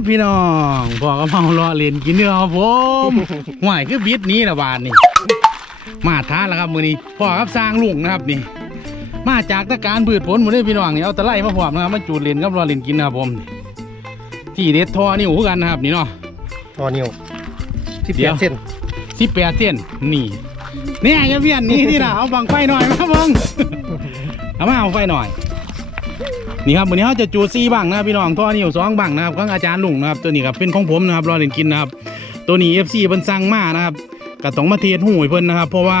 ดีครับพี่น้องพ่อก็เมารอเล่นกินเนื้อครับผมห่วยคือบิดหนี้ละบาทนี่มาท้านแล้วครับมือนี้พ่อครับสร้างลุงนะครับนี่ มาจากตะการพืชผลหมดเลยพี่น้องนี่เอาตะไลมาพร้อมนะครับมาจูดเล่นครับรอเล่นกินนะครับผมนี่ที่เด็ดทอนี่หูกันนะครับนี่เนาะทอนิ้วที่เดี๋เปียยวเส้นสิบแปดเส้นนี่เนี่ยจะเวียนนี่ที่น่ะเอาบังไฟหน่อยมาเบังเอามาเอาไฟหน่อย นี่ครับวันนี้เขาจะจูดซีบังนะครับพี่น้องท่อนิ้วสองบังนะครับของอาจารย์ลุงนะครับตัวนี้ครับเป็นของผมนะครับรอเล่นกินนะครับ ตัวนี้เอฟซีเพิ่นสั่งมานะครับก็ต้องมาเทสหูเพิ่นนะครับ เพราะว่า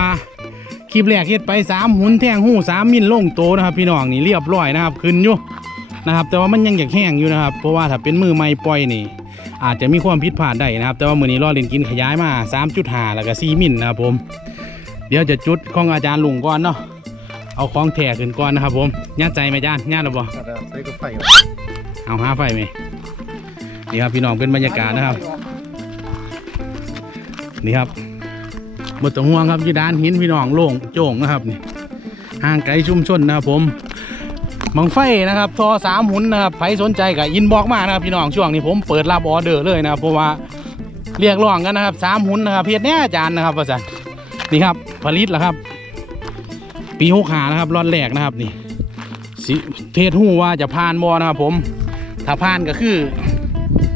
คลิปแรกเฮ็ดไปสามหุนแทงหูสามมิลลงโตนะครับ พี่น้องนี่เรียบร้อยนะครับขึ้นอยู่นะครับ แต่ว่ามันยังอยากแห้งอยู่นะครับ เพราะว่าถ้าเป็นมือใหม่ปล่อยนี่ อาจจะมีความผิดพลาดได้นะครับ แต่ว่ามือนี้รอเล่นกินขยายมา3.5แล้วก็4มิลนะครับผม เดี๋ยวจะจุดของอาจารย์ลุงก่อนเนาะ เอาของแท้ขึ้นก่อนนะครับผมญาติใจไหมอาจารย์ญาติหรือบ่เอาใส่กับไฟเอาหาไฟไหมนี่ครับพี่น้องเป็นบรรยากาศนะครับ นี่ครับบนตรงห่วงครับยี่ด้านหินพี่น้องโล่งโจ่งนะครับนี่ห่างไกลชุ่มชนนะครับผมบังไฟนะครับทอสามหุนนะครับใครสนใจกับอินบอกมานะครับพี่น้องช่วงนี้ผมเปิดรับออเดอร์เลยนะครับเพราะว่าเรียกร้องกันนะครับสามหุนนะครับเพียรแน่อาจารย์นะครับประสันนี่ครับผลิตแล้วครับ ปีหกหานะครับรอดแรกนะครับนี่สิเทศหูว่าจะผ่านบอนะครับ ผมถ้าผ่านก็คือ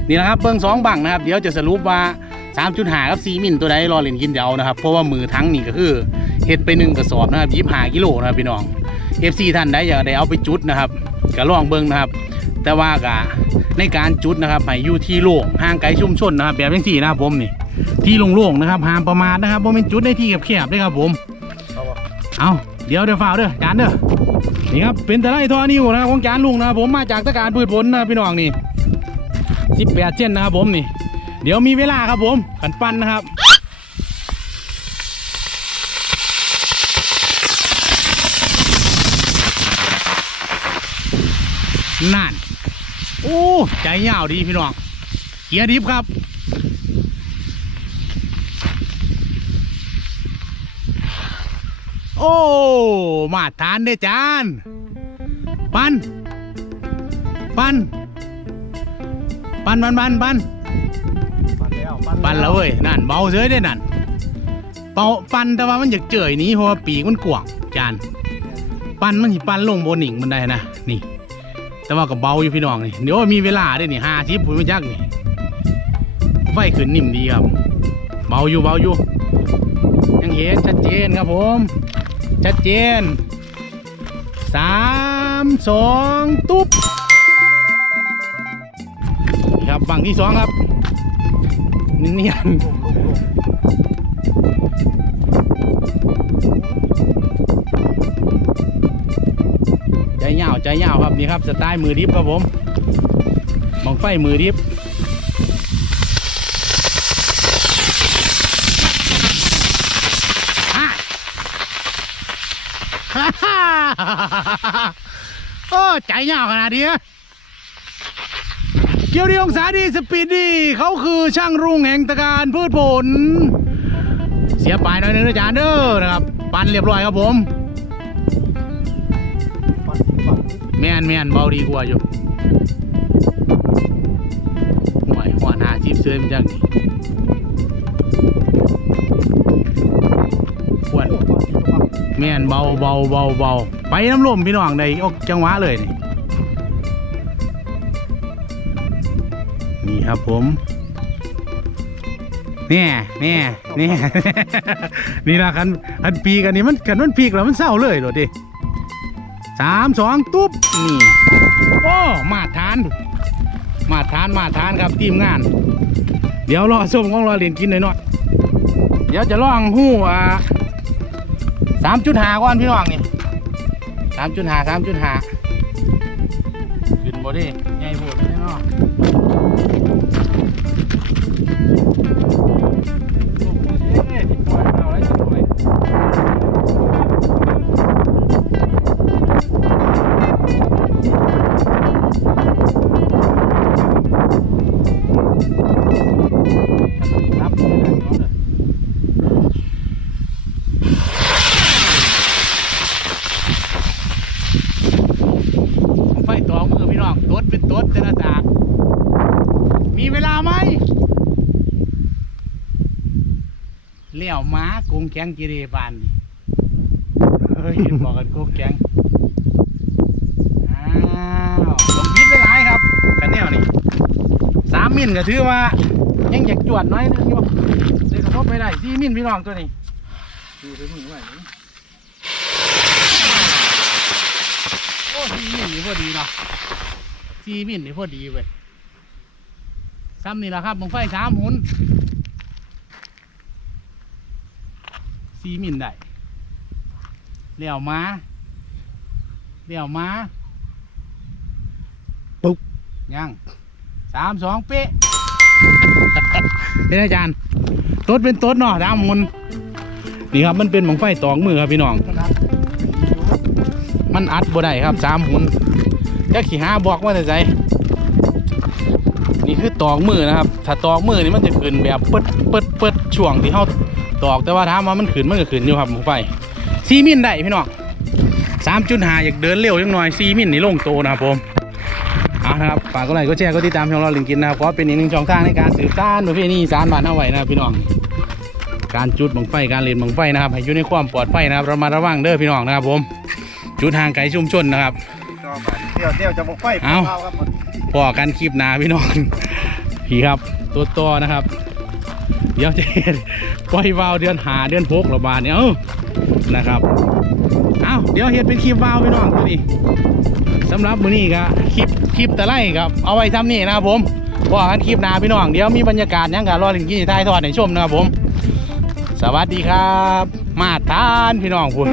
นี่นะครับเบิ้งสองบังนะครับ เดี๋ยวจะสรุปว่า3.5กับ4มิลตัวใดรอเล่นกินเดี๋ยวนะครับ เพราะว่ามือทั้งนี่ก็คือเฮ็ดไปหนึ่งกระสอบนะครับยี่ห้ากิโลนะครับพี่น้อง FC ท่านใดอยากได้เอาไปจุดนะครับก็ลองเบิ้งนะครับ แต่ว่ากะในการจุดนะครับให้อยู่ที่โล่งห่างไกลชุมชนนะครับแบบอย่างสี่นะครับผมนี่ ที่โล่งๆนะครับห้ามประมาทนะครับเพราะเป็นจุดในที่แคบๆด้วยครับผม เอาวะ เดี๋ยวเดี๋ยวฝ่าวเด้อจานเด้อนี่ครับเป็นตะไลทอนิวนะครับของจานลุงนะครับผมมาจากตะการพืชผลนะพี่น้องนี่สิบแปดเส้นนะครับผมนี่ เดี๋ยวมีเวลาครับผมขันปั้นนะครับนั่นโอ้ใจยาวดีพี่น้องเกียร์ดิฟครับ อ้ มาทานเด้อจาน ปัน ปัน ปันปันปันปันปั่นแล้วปันแล้วเว้ยนั่นเบาเสือได้นั่นเป่าปันแต่ว่ามันอยากเจยหนี้เพราะว่าปีกมันกว้างจาน ปันมันสิปันลงบนหนิงมันได้นะนี่ แต่ว่าก็เบาอยู่พี่น้องนี่เดี๋ยวมีเวลาด้วยนี่ห้าสิบผมไม่จักนี่ไฟขึ้นนิ่มดีครับ เบาอยู่เบาอยู่ยังเห็นชัดเจนครับผม ชัดเจนสามสองตุ๊บนะครับบังที่สองครับเนียนใจเหงาวใจเหงาวครับนี่ครับสไตล์มือดิฟครับผมบังไฟมือดิฟ โอ้ใจยาวขนาดนี้เกียวดีองศาดีสปีดดีเขาคือช่างรุ่งแห่งตะการพืชผล เสียปลายหน่อยนึงนะจานเด้อนะครับ ปันเรียบร้อยครับผมแม่นแม่นเบาดีกว่าอยู่ห่วยหัวหน้าชิปเสือมันจังควรปั่นที่ระวัง แม่นเบาเบาเบาเบาไปน้ำลมพี่น้องได้ออกจังหวะเลยนี่นี่ครับผมเนี่ยเนี่ยเนี่ยนี่ละคันคันปีกันนี่มันกันมันปีกแล้วมันเศร้าเลยเหรอดิสามสองตุ๊บนี่โอ้มาทาน มาทานมาทานครับทีมงาน เดี๋ยวรอส้มของรอเรียนกินหน่อยหน่อยเดี๋ยวจะลองหู้อ่า สามจุดหาก่อนพี่น้องนี่สามจุดหาสามจุดหาขึ้นบ่ดิ แล้วหมากงแข็งกิเรบานนี่เฮ้ยบอกกันกงแข็งอ้าวลงพิษหลายๆครับกันแนวนี่สามมิลก็ถือว่ายังอยากจวดน้อยนึงอยู่เด็กระทบไปได้สี่มิลพี่น้องตัวนี้ดูถึงมือไว้นี่โอ้สี่มิลนี่พอดีเนาะสี่มิลนี่พอดีเว้ยซ้ำนี่แหละครับบังไฟสามหุน สี่มิลได้เลี้ยวมาเลี้ยวมาปุ๊บยังสามสองเป๊ะเป็นอาจารย์ต้นเป็นต้นเนาะดามมุนนี่ครับมันเป็นหมองไฟตองมือครับพี่น้อง มันอัดบ่ได้ครับสามหุนจะขี่หาบอกว่าจะใจนี่คือตอกมือนะครับ ถ้าตอกมือนี่มันจะขึ้นแบบเปิดเปิดเปิดช่วงที่เขา ตอกแต่ว่าถามว่ามันขึ้นมันก็ขึ้นอยู่ครับหมองไฟซีมิลได้พี่น้องสามจุดหาอยากเดินเร็วจังหน่อยซีมิลนี่ลงโตนะครับผมเอานะครับฝากก็ไลค์ก็แชร์ก็ติดตามช่องเราลิงกินนะครับเพราะเป็นอีกหนึ่งช่องทางในการสืบสานประเพณีอีสารบ้านเอาไว้นะครับพี่น้องการจุดบังไฟการเล่นบังไฟนะครับให้อยู่ในความปลอดภัยนะครับเรามาระวังเด้อพี่น้องนะครับผมจุดหางไกลชุมชนนะครับก็บาดเที่ยวเที่ยวจะบอกไฟเอาครับผมพอกันคลิปหนาพี่น้องพี่ครับตัวต่อนะครับ เดี๋ยวจะเห็นปล่อยวาวเดือนหาเดือนหกระบาดเนี่ยนะครับเอ้าเดี๋ยวเห็นเป็นคลิปวาวพี่น้องตัวนี้สำหรับมือนี้ก็คลิปคลิปต่ไลครับเอาไว้ทำนี่นะครับผมว่ากันคลิปหนาพี่น้องเดี๋ยวมีบรรยากาศยังกันรอถึงกินท้ายทอดในชมนะครับผม สวัสดีครับ มาทานพี่น้องพูด